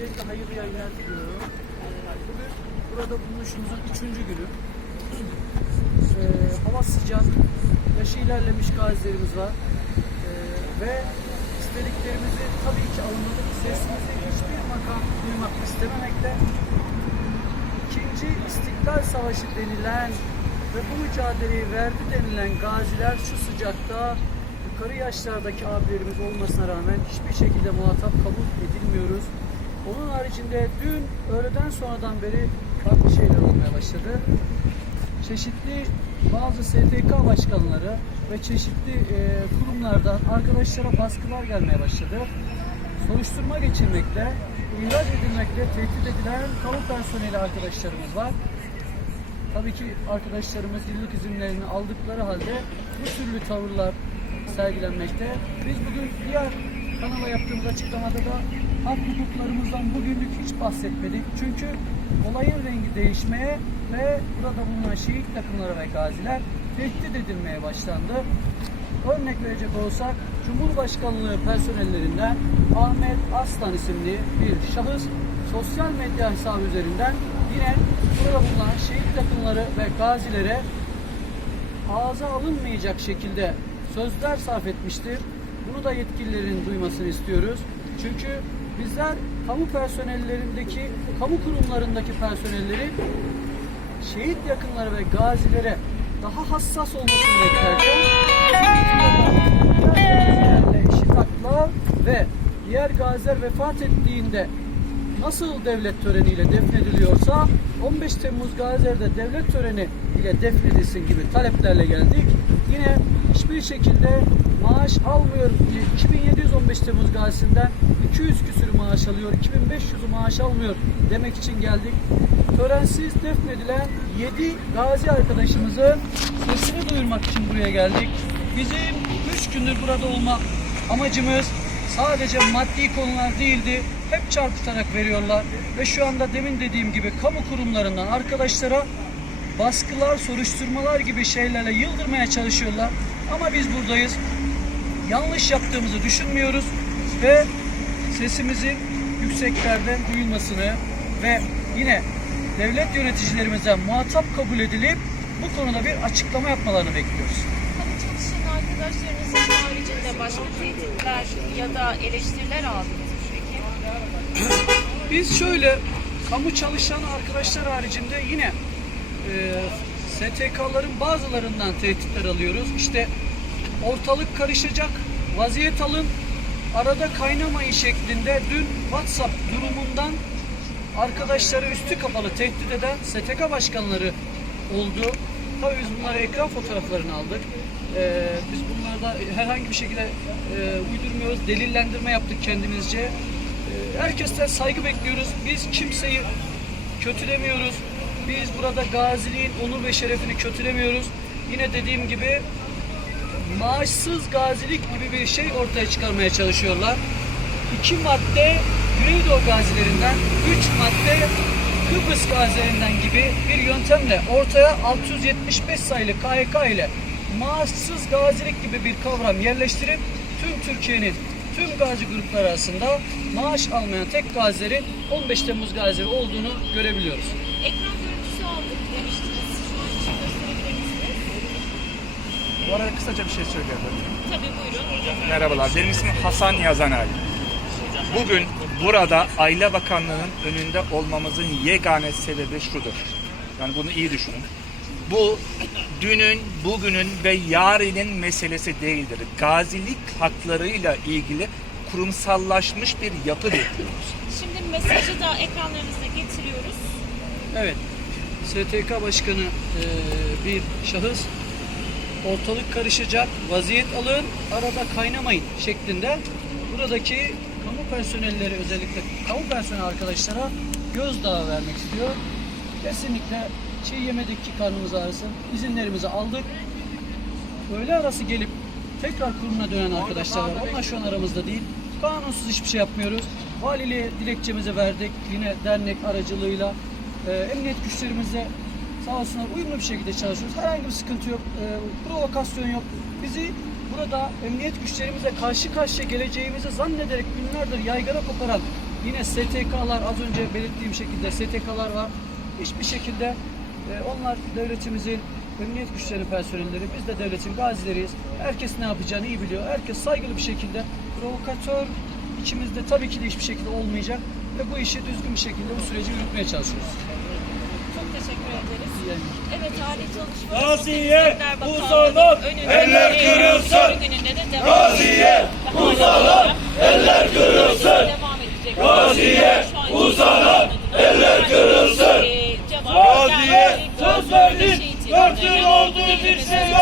Öncelikle hayırlı yayınlar diliyorum. Burada bulunuşumuzun üçüncü günü. Ee, hava sıcak, yaşı ilerlemiş gazilerimiz var. Ee, ve istediklerimizi tabii ki alınmadık. Sesimizi hiçbir makam duymak istememekte. İkinci İstiklal Savaşı denilen ve bu mücadeleyi verdi denilen gaziler şu sıcakta yukarı yaşlardaki abilerimiz olmasına rağmen hiçbir şekilde muhatap kabul edilmiyoruz. Onun haricinde dün öğleden sonradan beri farklı şeyler olmaya başladı. Çeşitli bazı STK başkanları ve çeşitli e, kurumlardan arkadaşlara baskılar gelmeye başladı. Soruşturma geçirmekte, ihraç edilmekte tehdit edilen kamu personeli arkadaşlarımız var. Tabii ki arkadaşlarımız yıllık izinlerini aldıkları halde bu türlü tavırlar sergilenmekte. Biz bugün diğer kanala yaptığımız açıklamada da hak hukuklarımızdan bugünlük hiç bahsetmedik. Çünkü olayın rengi değişmeye ve burada bulunan şehit takımları ve gaziler tehdit edilmeye başlandı. Örnek verecek olsak Cumhurbaşkanlığı personellerinden Ahmet Aslan isimli bir şahıs sosyal medya hesabı üzerinden yine burada bulunan şehit takımları ve gazilere ağza alınmayacak şekilde sözler sarf etmiştir. Bunu da yetkililerin duymasını istiyoruz. Çünkü bizler kamu personellerindeki, kamu kurumlarındaki personelleri şehit yakınları ve gazilere daha hassas olmasını beklerken haklar ve diğer gaziler vefat ettiğinde nasıl devlet töreniyle defnediliyorsa 15 Temmuz Gaziler'de devlet töreni ile defnedilsin gibi taleplerle geldik. Yine hiçbir şekilde maaş almıyor. 2715 Temmuz Gazi'sinden 200 küsürü maaş alıyor, 2500'ü maaş almıyor demek için geldik. Törensiz defnedilen 7 gazi arkadaşımızın sesini duyurmak için buraya geldik. Bizim 3 gündür burada olma amacımız sadece maddi konular değildi. Hep çarpıtarak veriyorlar ve şu anda demin dediğim gibi kamu kurumlarından arkadaşlara baskılar, soruşturmalar gibi şeylerle yıldırmaya çalışıyorlar. Ama biz buradayız. Yanlış yaptığımızı düşünmüyoruz ve sesimizin yükseklerden duyulmasını ve yine devlet yöneticilerimizden muhatap kabul edilip bu konuda bir açıklama yapmalarını bekliyoruz. Kamu çalışan arkadaşlarınızın haricinde başka tehditler ya da eleştiriler aldınız peki? Biz şöyle kamu çalışan arkadaşlar haricinde yine e, STK'ların bazılarından tehditler alıyoruz. İşte ortalık karışacak, vaziyet alın, arada kaynamayın şeklinde dün WhatsApp durumundan arkadaşları üstü kapalı tehdit eden STK başkanları oldu. Tabii biz bunları ekran fotoğraflarını aldık. Ee, biz bunlarda herhangi bir şekilde e, uydurmuyoruz. Delillendirme yaptık kendimizce. Ee, herkesten saygı bekliyoruz. Biz kimseyi kötülemiyoruz. Biz burada gaziliğin onur ve şerefini kötülemiyoruz. Yine dediğim gibi maaşsız gazilik gibi bir şey ortaya çıkarmaya çalışıyorlar. İki madde Güneydoğu gazilerinden, üç madde Kıbrıs gazilerinden gibi bir yöntemle ortaya 675 sayılı KHK ile maaşsız gazilik gibi bir kavram yerleştirip tüm Türkiye'nin tüm gazi grupları arasında maaş almayan tek gazilerin 15 Temmuz gazileri olduğunu görebiliyoruz. Ekran görüntüsü aldık demiştiniz. Şu an için gösterebilir misiniz? Bu arada kısaca bir şey söyleyebilirim. Tabii buyurun. Merhabalar, benim ismim Hasan Yazanay. Bugün burada Aile Bakanlığı'nın önünde olmamızın yegane sebebi şudur. Yani bunu iyi düşünün. Bu dünün, bugünün ve yarının meselesi değildir. Gazilik haklarıyla ilgili kurumsallaşmış bir yapı bekliyoruz. Şimdi mesajı da ekranlarınıza getiriyoruz. Evet, STK Başkanı e, bir şahıs ortalık karışacak, vaziyet alın, arada kaynamayın şeklinde buradaki kamu personelleri özellikle kamu personel arkadaşlara gözdağı vermek istiyor. Kesinlikle çiğ yemedik ki karnımız ağrısın. İzinlerimizi aldık. Öğle arası gelip tekrar kurumuna dönen arkadaşlar var. Onlar şu an aramızda değil. Kanunsuz hiçbir şey yapmıyoruz. Valiliğe dilekçemizi verdik. Yine dernek aracılığıyla. Ee, emniyet güçlerimizle sağ olsunlar uyumlu bir şekilde çalışıyoruz. Herhangi bir sıkıntı yok. Ee, provokasyon yok. Bizi burada emniyet güçlerimizle karşı karşıya geleceğimizi zannederek günlerdir yaygara koparan Yine STK'lar az önce belirttiğim şekilde STK'lar var. Hiçbir şekilde e, onlar devletimizin emniyet güçleri personelleri, biz de devletin gazileriyiz. Herkes ne yapacağını iyi biliyor. Herkes saygılı bir şekilde provokatör içimizde tabii ki de hiçbir şekilde olmayacak ve bu işi düzgün bir şekilde bu süreci yürütmeye çalışıyoruz teşekkür ederiz. Evet, tarihi çalışmalar. Naziye uzanıp eller kırılsın. Naziye uzanıp eller kırılsın. Naziye uzanıp eller kırılsın. Naziye söz verdik. Örtün olduğu bir şey yok.